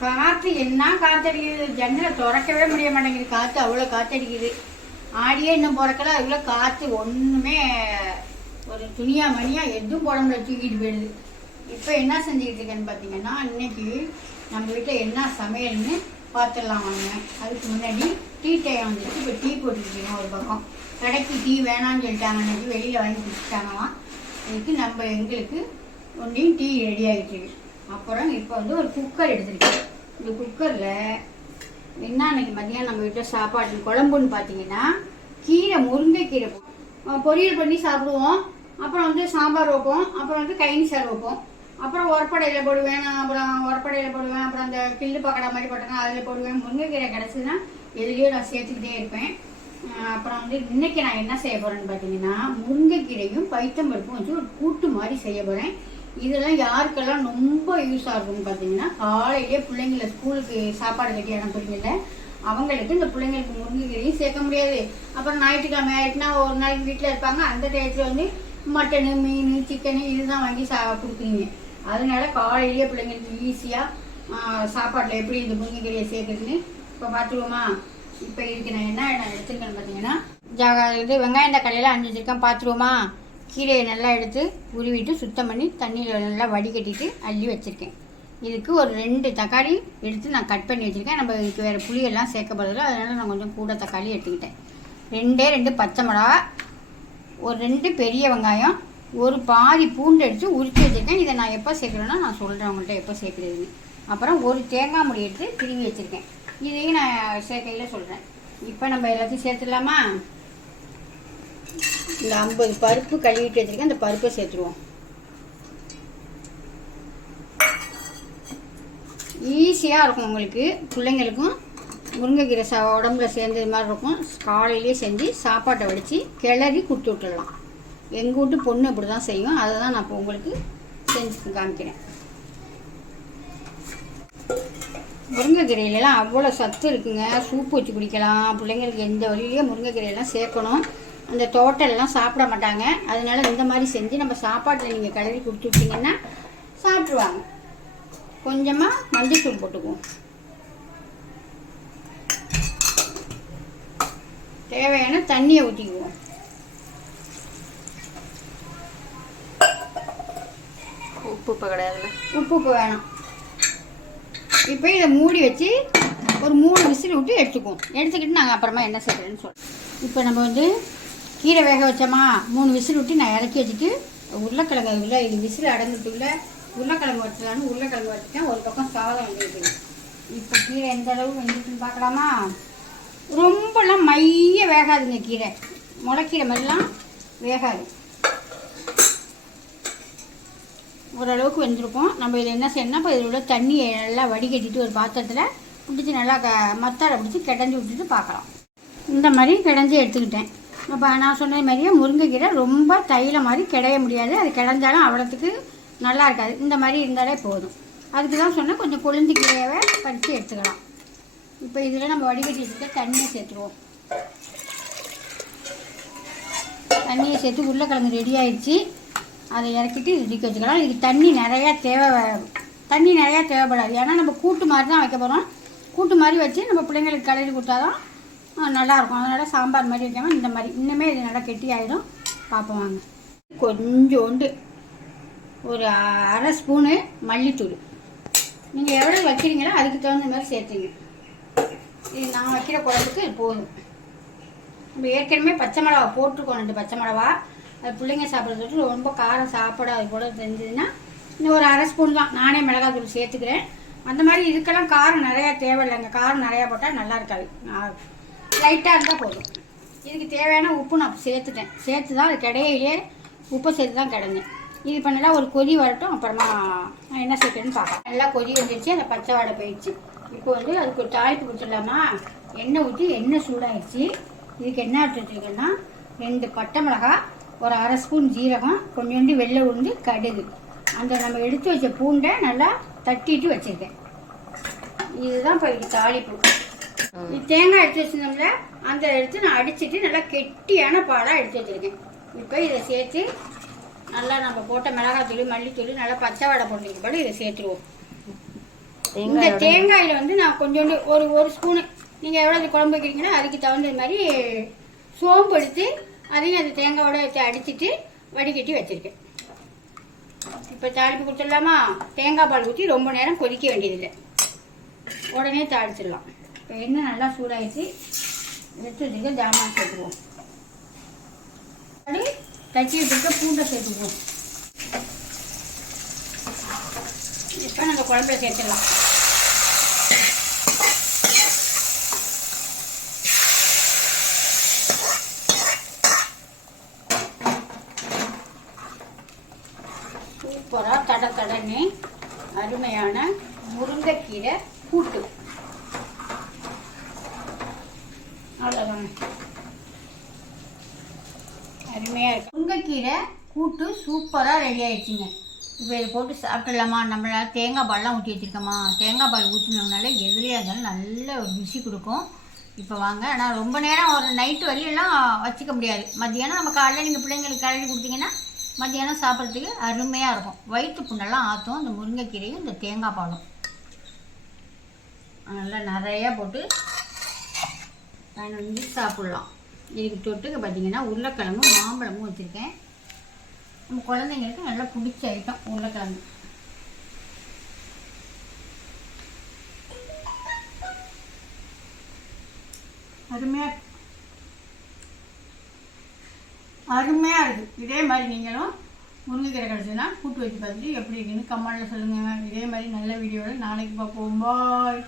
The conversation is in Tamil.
காற்று என்ன காற்றடிக்குது, ஜன்னலை திறக்கவே முடிய மாட்டேங்குது. காற்று அவ்வளோ காற்றடிக்குது. ஆடியே இன்னும் பிறக்கல, அதுக்குள்ள காற்று ஒன்றுமே ஒரு துணியா மணியா எதுவும் உடம்புல தூக்கிட்டு போயிடுது. இப்போ என்ன செஞ்சுக்கிட்டு இருக்கேன்னு பார்த்தீங்கன்னா, இன்னைக்கு நம்ம வீட்டில் என்ன சமையல்னு பார்த்துடலாம் வாங்க. அதுக்கு முன்னாடி டீ டைம் வந்துச்சு. இப்போ டீ போட்டுக்கிட்டீங்க. ஒரு பக்கம் கடைக்கு டீ வேணான்னு சொல்லிட்டாங்க, அன்னைக்கு வெளியில் வாங்கி குடிச்சிட்டாங்களாம். இதுக்கு நம்ம எங்களுக்கு ஒன்றையும் டீ ரெடி ஆகிட்டு. அப்புறம் இப்போ வந்து ஒரு குக்கர் எடுத்துருக்கேன். இந்த குக்கரில் என்ன அன்றைக்கி மதியானம் நம்ம வீட்டில் சாப்பாடு குழம்புன்னு பார்த்தீங்கன்னா, கீரை, முருங்கைக்கீரை பொரியல் பண்ணி சாப்பிடுவோம். அப்புறம் வந்து சாம்பார் வைப்போம். அப்புறம் வந்து கைனி சார் வைப்போம். அப்புறம் உரப்படையில் போடுவேன். நான் அப்புறம் உரப்படையில் போடுவேன். அப்புறம் அந்த கிள்ளு பக்கடா மாதிரி போட்டேன்னா அதில் போடுவேன். முருங்கைக்கீரை கிடச்சிதுன்னா எதுலேயும் நான் சேர்த்துக்கிட்டே இருப்பேன். அப்புறம் வந்து இன்றைக்கி நான் என்ன செய்ய போகிறேன்னு பார்த்தீங்கன்னா, முருங்கைக்கீரையும் பைத்தம்பருப்பும் வச்சு ஒரு கூட்டு மாதிரி செய்ய போகிறேன். இதெல்லாம் யாருக்கெல்லாம் ரொம்ப யூஸ் ஆகும்னு பார்த்தீங்கன்னா, காலையிலே பிள்ளைங்களை ஸ்கூலுக்கு சாப்பாடு கட்டி அனுப்புறீங்கல்ல, அவங்களுக்கு இந்த பிள்ளைங்களுக்கு முருங்கைக்கீரையும் சேர்க்க முடியாது. அப்புறம் ஞாயிற்றுக்கிழமை ஆயிட்டுனா ஒரு நாளைக்கு வீட்டில் இருப்பாங்க. அந்த டயத்தில் வந்து மட்டனு, மீன், சிக்கனு இதுதான் வாங்கி கொடுக்குறீங்க. அதனால காலையிலேயே பிள்ளைங்களுக்கு ஈஸியாக சாப்பாட்டில் எப்படி இந்த முருங்கைக்கீரையை சேர்க்குறதுன்னு இப்போ பார்த்துருவோமா. இப்போ இதுக்கு நான் என்ன எடுத்துருக்கேன்னு பார்த்தீங்கன்னா, இது வெங்காயம் தக்காளியெல்லாம் அஞ்சு வச்சுருக்கேன். பார்த்துருவோமா. கீரையை நல்லா எடுத்து உருவிட்டு சுத்தம் பண்ணி தண்ணியில் நல்லா வடிகட்டிட்டு அள்ளி வச்சுருக்கேன். இதுக்கு ஒரு 2 தக்காளி எடுத்து நான் கட் பண்ணி வச்சுருக்கேன். நம்ம இதுக்கு வேறு புளியெல்லாம் சேர்க்க போகிறதில்ல, அதனால் நான் கொஞ்சம் கூட தக்காளி எடுத்துக்கிட்டேன். 2 பச்சை மிளகா, ஒரு 2 பெரிய வெங்காயம், ஒரு பாதி பூண்டு எடுத்து உரித்து வச்சுருக்கேன். இதை நான் எப்போ சேர்க்குறேன்னா நான் சொல்கிறேன் உங்கள்கிட்ட எப்போ சேர்க்குறதுன்னு. அப்புறம் ஒரு தேங்காய் முடி எடுத்து திருவி வச்சுருக்கேன். இதையும் நான் சேர்க்கையில் சொல்கிறேன். இப்போ நம்ம எல்லாத்தையும் சேர்த்துடலாமா. இந்த 50 பருப்பு கழுவிட்டு வச்சுருக்கேன். இந்த பருப்பை சேர்த்துருவோம். ஈஸியாக இருக்கும் உங்களுக்கு, பிள்ளைங்களுக்கும் முருங்கைக்கீரை உடம்புல சேர்ந்தது மாதிரி இருக்கும். காலையிலேயே செஞ்சு சாப்பாட்டை வடித்து கிளறி கொடுத்து விட்டுடலாம். எங்கள் வீட்டு பொண்ணு இப்படி தான் செய்யும். அதை தான் நான் இப்போ உங்களுக்கு செஞ்சு காமிக்கிறேன். முருங்கைக்கீரையிலலாம் அவ்வளோ சத்து இருக்குங்க. சூப்பு வச்சு குடிக்கலாம். பிள்ளைங்களுக்கு எந்த வழியிலேயே முருங்கைக்கீரையெல்லாம் சேர்க்கணும். அந்த தோட்டெல்லாம் சாப்பிட மாட்டாங்க. அதனால இந்த மாதிரி செஞ்சு நம்ம சாப்பாட்டில் நீங்கள் கிளறி கொடுத்து விட்டீங்கன்னா சாப்பிட்ருவாங்க. கொஞ்சமாக மஞ்சள்தூள் போட்டுக்குவோம். தேவையான தண்ணியை ஊற்றிக்குவோம். உப்பு இப்போ கிடையாது, உப்பு வேணும். இப்போ இதை மூடி வச்சு ஒரு 3 விசில் விட்டு எடுத்துக்குவோம். எடுத்துக்கிட்டு நாங்கள் அப்புறமா என்ன செய்யறேன்னு சொல்கிறோம். இப்போ நம்ம வந்து கீரை வேக வச்சோமா, 3 விசில் விட்டு நான் இறக்கி வச்சுட்டு உருளைக்கிழங்கு இல்லை இது விசில் அடங்குறதுக்குள்ள உருளைக்கிழங்கு வச்சலான்னு உருளைக்கிழங்கு வச்சுட்டேன். ஒரு பக்கம் சாதம் வந்துருக்கு. இப்போ கீரை எந்த அளவு வெந்துட்டுன்னு பார்க்கலாமா. ரொம்பலாம் மைய வேகாதுங்க கீரை, முளைக்கீரை மாதிரிலாம் வேகாது. ஓரளவுக்கு வெந்திருக்கும். நம்ம இதை என்ன செய்யணும்னா, இப்போ இதில் உள்ள தண்ணியை நல்லா வடிகட்டிட்டு ஒரு பாத்திரத்தில் பிடிச்சி நல்லா மத்தாடை பிடிச்சி கிடஞ்சி விட்டுட்டு பார்க்கலாம். இந்த மாதிரி கிடஞ்சி எடுத்துக்கிட்டேன். இப்போ நான் சொன்ன மாதிரியே முருங்கைக்கீரை ரொம்ப தைலம் மாதிரி கிடைய முடியாது. அது கிடஞ்சாலும் அவ்வளோத்துக்கு நல்லா இருக்காது. இந்த மாதிரி இருந்தாலே போதும். அதுக்கு தான் சொன்னால் கொஞ்சம் கொழுந்து கீரையாகவே பறித்து எடுத்துக்கலாம். இப்போ இதில் நம்ம வடிகட்டி வச்சுக்க தண்ணியை சேர்த்துருவோம். தண்ணியை சேர்த்து உருளைக்கிழங்கு ரெடி ஆகிடுச்சு. அதை இறக்கிட்டு இடிக்க வச்சுக்கலாம். இதுக்கு தண்ணி நிறையா தேவைப்படாது. ஏன்னா நம்ம கூட்டு மாதிரி தான் வைக்க போகிறோம். கூட்டு மாதிரி வச்சு நம்ம பிள்ளைங்களுக்கு கலரி கொடுத்தா தான் நல்லாயிருக்கும். அதனால் சாம்பார் மாதிரி வைக்காமல் இந்த மாதிரி இன்னுமே இது நல்லா கெட்டி ஆகிடும். பார்ப்போம் வாங்க. கொஞ்சோண்டு ஒரு 1/2 ஸ்பூனு மல்லித்தூள். நீங்கள் எவ்வளோ வைக்கிறீங்களோ அதுக்கு தகுந்த மாதிரி சேர்த்துங்க. இது நான் வைக்கிற குழம்புக்கு போதும். நம்ம ஏற்கனவே பச்சை மிளகா போட்டிருக்கோம். 2 பச்சை மிளகா. அது பிள்ளைங்க சாப்பிட்றதுக்கு ரொம்ப காரம் சாப்பிடாது போல தெரிஞ்சதுன்னா இன்னும் ஒரு 1/2 ஸ்பூன் தான் நானே மிளகாத்தூள் சேர்த்துக்கிறேன். அந்த மாதிரி இதுக்கெல்லாம் காரம் நிறையா தேவையில்லைங்க. காரம் நிறையா போட்டால் நல்லா இருக்காது. லைட்டாக இருந்தால் போதும். இதுக்கு தேவையான உப்பு நான் சேர்த்து தான் அது கிடையிலே உப்பை சேர்த்து தான் கிடந்தேன். இது இப்போ நல்லா ஒரு கொதி வரட்டும். அப்புறமா நான் என்ன சேர்க்கணுன்னு பார்க்கலாம். நல்லா கொதி வந்துடுச்சு. அந்த பச்சை வாடை போயிடுச்சு. இப்போ வந்து அதுக்கு ஒரு தாளிப்பு கொடுத்துடலாமா. எண்ணெய் ஊற்றி எண்ணெய் சூடாகிடுச்சு. இதுக்கு என்ன எடுத்து வச்சுருக்கேன்னா, 2 பட்டை மிளகா, ஒரு 1/2 ஸ்பூன் ஜீரகம், கொஞ்சோண்டு வெள்ளை உளுந்து, கடுகு, அந்த நம்ம எடுத்து வச்ச பூண்டை நல்லா தட்டிட்டு வச்சுருக்கேன். இதுதான் இப்போ இதுக்கு தாளிப்பு. தேங்காய் எடுத்து வச்சுருந்தோம்ல, அந்த எடுத்து நான் அடிச்சுட்டு நல்லா கெட்டியான பாலாக எடுத்து வச்சுருக்கேன். இப்போ இதை சேர்த்து நல்லா நம்ம போட்ட மிளகாத்தூள், மல்லித்தூள் நல்லா பச்சை வடை போட்டுக்கு போட்டு இதை சேர்த்துருவோம். இந்த தேங்காயில் வந்து நான் கொஞ்சோண்டு ஒரு ஸ்பூனு, நீங்கள் எவ்வளோ குழம்பு வைக்கிறீங்களோ அதுக்கு தகுந்தது மாதிரி சோம்பு எடுத்து அதையும் அந்த தேங்காயோட அடிச்சுட்டு வடிகட்டி வச்சுருக்கேன். இப்போ தாளிப்பு கொடுத்துடலாமா? தேங்காய் பால் ஊற்றி ரொம்ப நேரம் கொதிக்க வேண்டியதில்லை, உடனே தாளிச்சிடலாம். இப்போ எண்ணெய் நல்லா சூடாகிடுச்சு, எடுத்து ஜாமான் சேர்த்துக்குவோம். தச்சி வச்சுருக்க பூண்டை சேர்த்துக்குவோம். இப்போ நாங்கள் குழம்புல சேர்த்துடலாம். சூப்பராக தடன்னு அருமையான முருங்கைக்கீரை கூட்டு. அவ்வளோதாங்க, அருமையாக இருக்கு. முருங்கைக்கீரை கூட்டு சூப்பராக ரெடி ஆகிடுச்சிங்க. இப்போ இதை போட்டு சாப்பிட்றலாமா? நம்மளால் தேங்காய் பால்லாம் ஊற்றி வச்சுருக்கோமா, தேங்காய் பால் ஊற்றினோம்னால எதுலையாக இருந்தாலும் நல்ல ஒரு ருசி கொடுக்கும். இப்போ வாங்க. ஆனால் ரொம்ப நேரம் ஒரு நைட்டு வரையெல்லாம் வச்சுக்க முடியாது. மத்தியானம் நம்ம காலையில் நீங்கள் பிள்ளைங்களுக்கு கலரி கொடுத்தீங்கன்னா மத்தியானம் சாப்பிட்றதுக்கு அருமையாக இருக்கும். வயிற்று புண்ணெல்லாம் ஆற்றும் இந்த முருங்கைக்கீரையும் இந்த தேங்காய் பாலும். நல்லா நிறையா போட்டு வந்து சாப்பிட்லாம். இதுக்கு தொட்டுக்கு பார்த்தீங்கன்னா உருளைக்கிழங்கும் மாம்பழமும் வச்சுருக்கேன். நம்ம குழந்தைங்களுக்கு நல்லா பிடிச்ச ஐட்டம் உருளைக்கிழங்கு. அருமையாக இருக்குது. இதே மாதிரி நீங்களும் முருங்கைக்கீரை கிடச்சுன்னா கூட்டு வச்சு பார்த்துட்டு எப்படி இருக்குன்னு கமெண்டில் சொல்லுங்கள். இதே மாதிரி நல்ல வீடியோவில் நாளைக்கு பார்ப்போம். பாய்.